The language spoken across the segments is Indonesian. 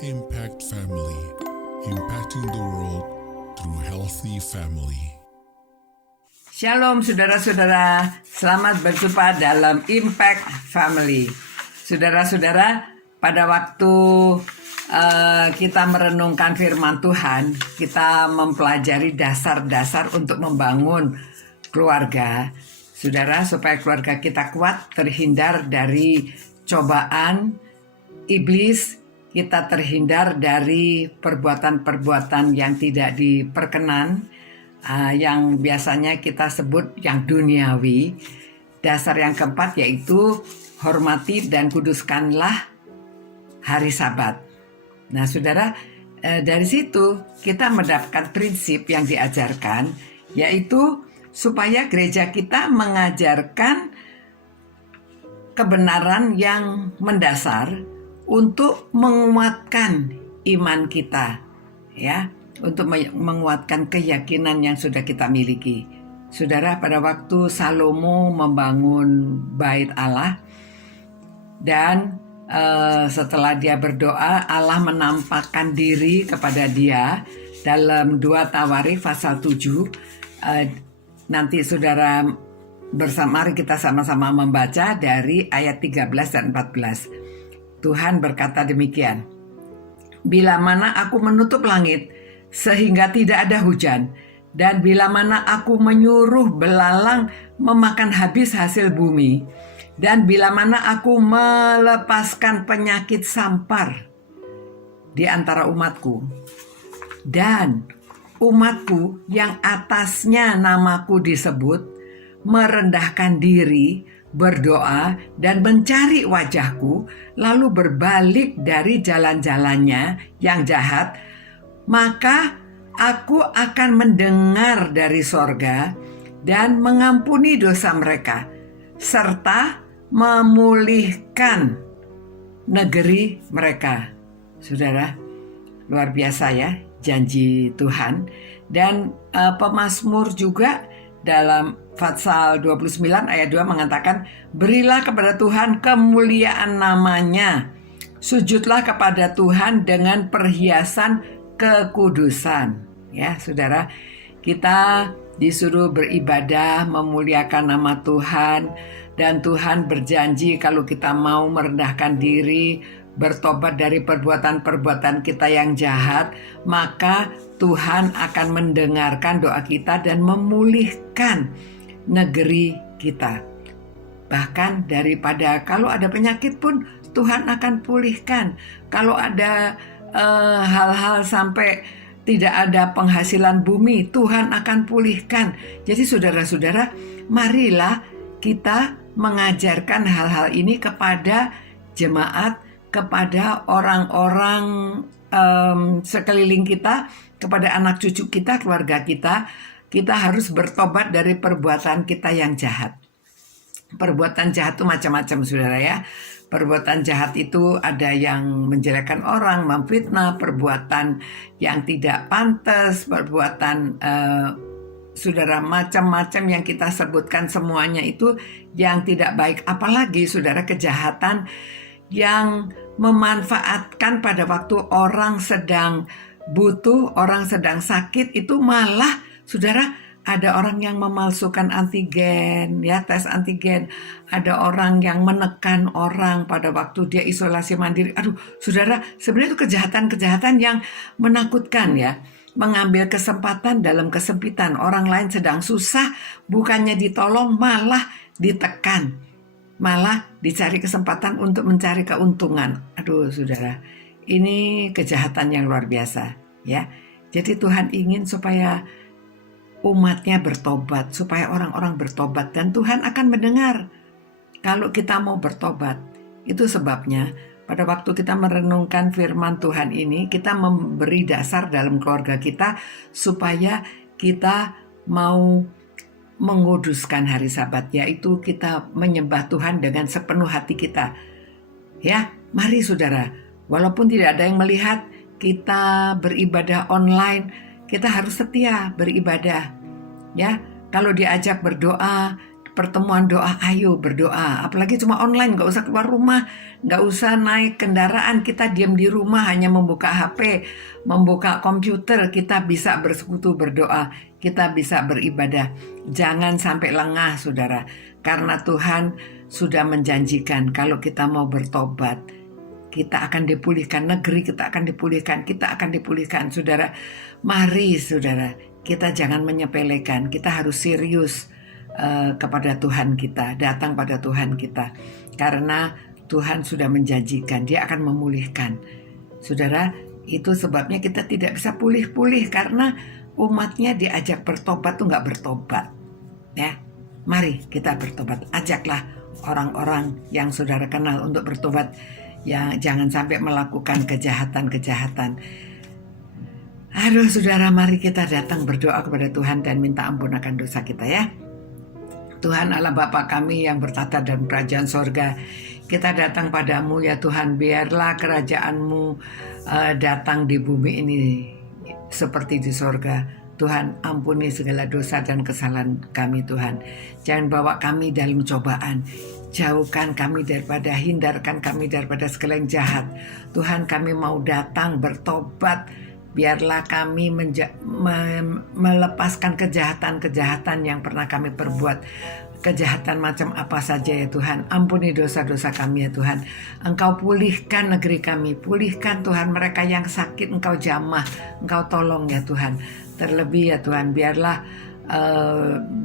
Impact Family, impacting the world through healthy family. Shalom saudara-saudara, selamat berjumpa dalam Impact Family. Saudara-saudara, pada waktu kita merenungkan firman Tuhan, kita mempelajari dasar-dasar untuk membangun keluarga. Saudara, supaya keluarga kita kuat, terhindar dari cobaan iblis, kita terhindar dari perbuatan-perbuatan yang tidak diperkenan, yang biasanya kita sebut yang duniawi. Dasar yang keempat yaitu hormati dan kuduskanlah hari Sabat. Nah, saudara, dari situ kita mendapatkan prinsip yang diajarkan, yaitu supaya gereja kita mengajarkan kebenaran yang mendasar untuk menguatkan iman kita, ya, untuk menguatkan keyakinan yang sudah kita miliki. Saudara, pada waktu Salomo membangun bait Allah dan setelah dia berdoa, Allah menampakkan diri kepada dia dalam 2 Tawarikh pasal 7. Nanti saudara mari kita sama-sama membaca dari ayat 13 dan 14. Tuhan berkata demikian, "Bila mana aku menutup langit sehingga tidak ada hujan, dan bila mana aku menyuruh belalang memakan habis hasil bumi, dan bila mana aku melepaskan penyakit sampar di antara umatku, dan umatku yang atasnya namaku disebut, merendahkan diri, berdoa dan mencari wajahku, lalu berbalik dari jalan-jalannya yang jahat, maka aku akan mendengar dari sorga dan mengampuni dosa mereka, serta memulihkan negeri mereka." Saudara, luar biasa ya janji Tuhan. Dan pemazmur juga dalam pasal 29 ayat 2 mengatakan, "Berilah kepada Tuhan kemuliaan namanya, sujudlah kepada Tuhan dengan perhiasan kekudusan." Ya, saudara, kita disuruh beribadah, memuliakan nama Tuhan, dan Tuhan berjanji kalau kita mau merendahkan diri, bertobat dari perbuatan-perbuatan kita yang jahat, maka Tuhan akan mendengarkan doa kita dan memulihkan negeri kita. Bahkan daripada kalau ada penyakit pun Tuhan akan pulihkan. Kalau ada hal-hal sampai tidak ada penghasilan bumi, Tuhan akan pulihkan. Jadi saudara-saudara, marilah kita mengajarkan hal-hal ini kepada jemaat, kepada orang-orang sekeliling kita, kepada anak cucu kita, keluarga kita. Kita harus bertobat dari perbuatan kita yang jahat. Perbuatan jahat itu macam-macam, saudara ya. Perbuatan jahat itu ada yang menjelekkan orang, memfitnah, perbuatan yang tidak pantas, perbuatan saudara, macam-macam yang kita sebutkan, semuanya itu yang tidak baik. Apalagi saudara, kejahatan yang memanfaatkan pada waktu orang sedang butuh, orang sedang sakit, itu malah saudara, ada orang yang memalsukan antigen, ya, tes antigen. Ada orang yang menekan orang pada waktu dia isolasi mandiri. Aduh, saudara, sebenarnya itu kejahatan-kejahatan yang menakutkan ya. Mengambil kesempatan dalam kesempitan. Orang lain sedang susah, bukannya ditolong malah ditekan. Malah dicari kesempatan untuk mencari keuntungan. Aduh, saudara, ini kejahatan yang luar biasa ya. Jadi Tuhan ingin supaya umatnya bertobat, supaya orang-orang bertobat, dan Tuhan akan mendengar kalau kita mau bertobat. Itu sebabnya pada waktu kita merenungkan firman Tuhan ini, kita memberi dasar dalam keluarga kita supaya kita mau menguduskan hari Sabat, yaitu kita menyembah Tuhan dengan sepenuh hati kita. Ya, mari saudara, walaupun tidak ada yang melihat, kita beribadah online, kita harus setia beribadah. Ya, kalau diajak berdoa, pertemuan doa, ayo berdoa. Apalagi cuma online, nggak usah keluar rumah, nggak usah naik kendaraan. Kita diam di rumah, hanya membuka HP, membuka komputer, kita bisa bersekutu berdoa, kita bisa beribadah. Jangan sampai lengah, saudara, karena Tuhan sudah menjanjikan kalau kita mau bertobat, kita akan dipulihkan, negeri kita akan dipulihkan, kita akan dipulihkan. Saudara, mari saudara, kita jangan menyepelekan, kita harus serius kepada Tuhan kita, datang pada Tuhan kita, karena Tuhan sudah menjanjikan Dia akan memulihkan. Saudara, itu sebabnya kita tidak bisa pulih-pulih karena umatnya diajak bertobat tuh nggak bertobat. Ya, mari kita bertobat. Ajaklah orang-orang yang saudara kenal untuk bertobat. Ya, jangan sampai melakukan kejahatan-kejahatan. Aduh saudara, mari kita datang berdoa kepada Tuhan dan minta ampun akan dosa kita ya. Tuhan Allah Bapa kami yang bertata dalam kerajaan sorga, kita datang padamu ya Tuhan, biarlah kerajaan-Mu datang di bumi ini seperti di sorga. Tuhan, ampuni segala dosa dan kesalahan kami Tuhan. Jangan bawa kami dalam cobaan. Jauhkan kami daripada, hindarkan kami daripada segala yang jahat. Tuhan, kami mau datang bertobat. Biarlah kami melepaskan kejahatan-kejahatan yang pernah kami perbuat. Kejahatan macam apa saja ya Tuhan. Ampuni dosa-dosa kami ya Tuhan. Engkau pulihkan negeri kami. Pulihkan Tuhan mereka yang sakit. Engkau jamah. Engkau tolong ya Tuhan. Terlebih ya Tuhan, biarlah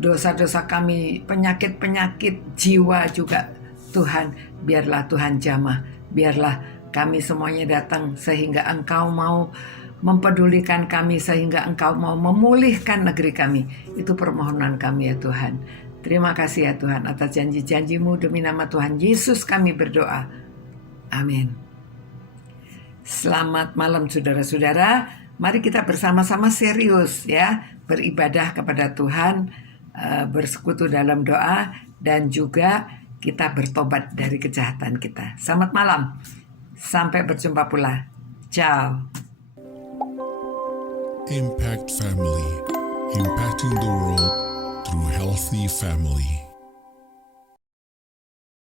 dosa-dosa kami, penyakit-penyakit jiwa juga Tuhan, biarlah Tuhan jamah. Biarlah kami semuanya datang sehingga Engkau mau mempedulikan kami, sehingga Engkau mau memulihkan negeri kami. Itu permohonan kami ya Tuhan. Terima kasih ya Tuhan atas janji-janji-Mu, demi nama Tuhan Yesus kami berdoa. Amin. Selamat malam saudara-saudara. Mari kita bersama-sama serius ya, beribadah kepada Tuhan, bersekutu dalam doa, dan juga kita bertobat dari kejahatan kita. Selamat malam. Sampai berjumpa pula. Ciao. Impact Family, impacting the world through healthy family.